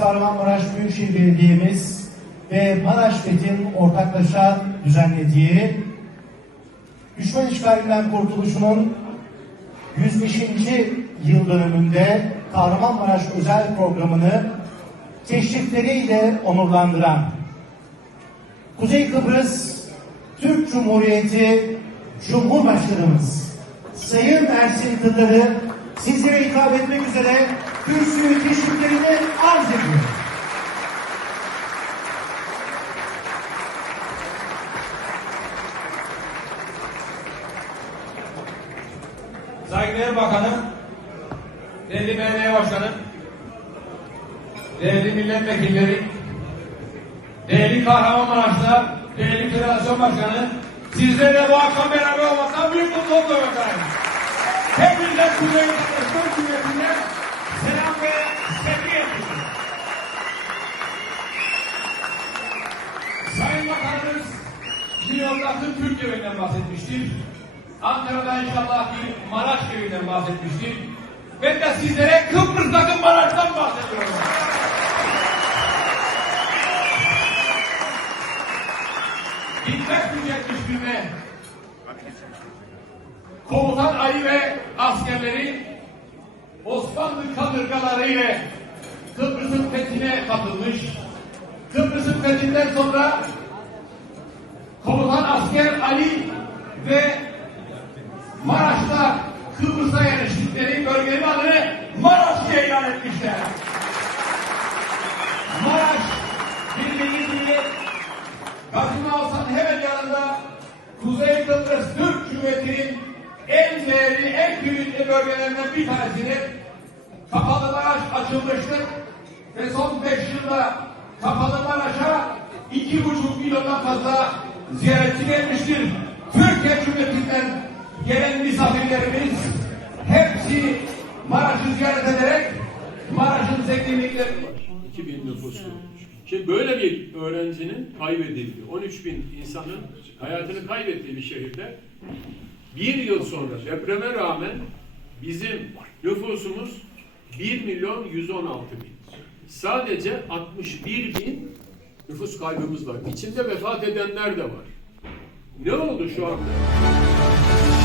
Kahramanmaraş Büyükşehir Belediye'miz ve Maraş Fethin ortaklaşa düzenlediği düşman işgalinden kurtuluşunun 105. yıl dönümünde Kahramanmaraş özel programını teşrifleriyle onurlandıran Kuzey Kıbrıs Türk Cumhuriyeti Cumhurbaşkanımız Sayın Ersin Kıtır'ı sizlere hitap etmek üzere kürsüyü teşriflerini arz ediyor. Saygıdeğer Bakanım, değerli belediye başkanım, değerli milletvekilleri, değerli Kahramanmaraşlar, değerli federasyon başkanı, sizlerle bu akşam beraber olmaktan büyük mutluluk duyuyorum efendim. Hepinize Kuzey Kıbrıs York'taki Türk evinden bahsetmiştir. Ankara'da inşallah bir Maraş evinden bahsetmiştir. Ben de sizlere Kıbrıs'taki Maraş'tan bahsediyorum. Dikkat tüketmiş birine Komutan Ali ve askerleri Osmanlı kadırgaları ile Kıbrıs'ın fethine katılmış. Kıbrıs'ın fethinden sonra Komutan asker Ali ve Maraş'ta Kıbrıs'a yerleştikleri bölgenin adını Maraş diye ilan etmişler. Maraş bildiğiniz gibi Gazi Alsan hemen yanında Kuzey Kıbrıs Türk Cumhuriyeti'nin en değerli, en kıymetli bölgelerinden bir tanesidir. Kapalı Maraş açılmıştır ve son beş yılda Kapalı Maraş'a iki buçuk milyondan fazla ziyaretçi gelmiştir. Türkiye Cumhuriyeti'nden gelen misafirlerimiz hepsi Maraş'ı ziyaret ederek Maraş'ın zenginliklerini 2000 nüfuslu. Şimdi böyle bir öğrencinin kaybedildiği, 13 bin insanın hayatını kaybettiği bir şehirde bir yıl sonra depreme rağmen bizim nüfusumuz 1 milyon 116 bin. Sadece 61 bin nüfus kaybımız var. İçinde vefat edenler de var. Ne oldu şu anda?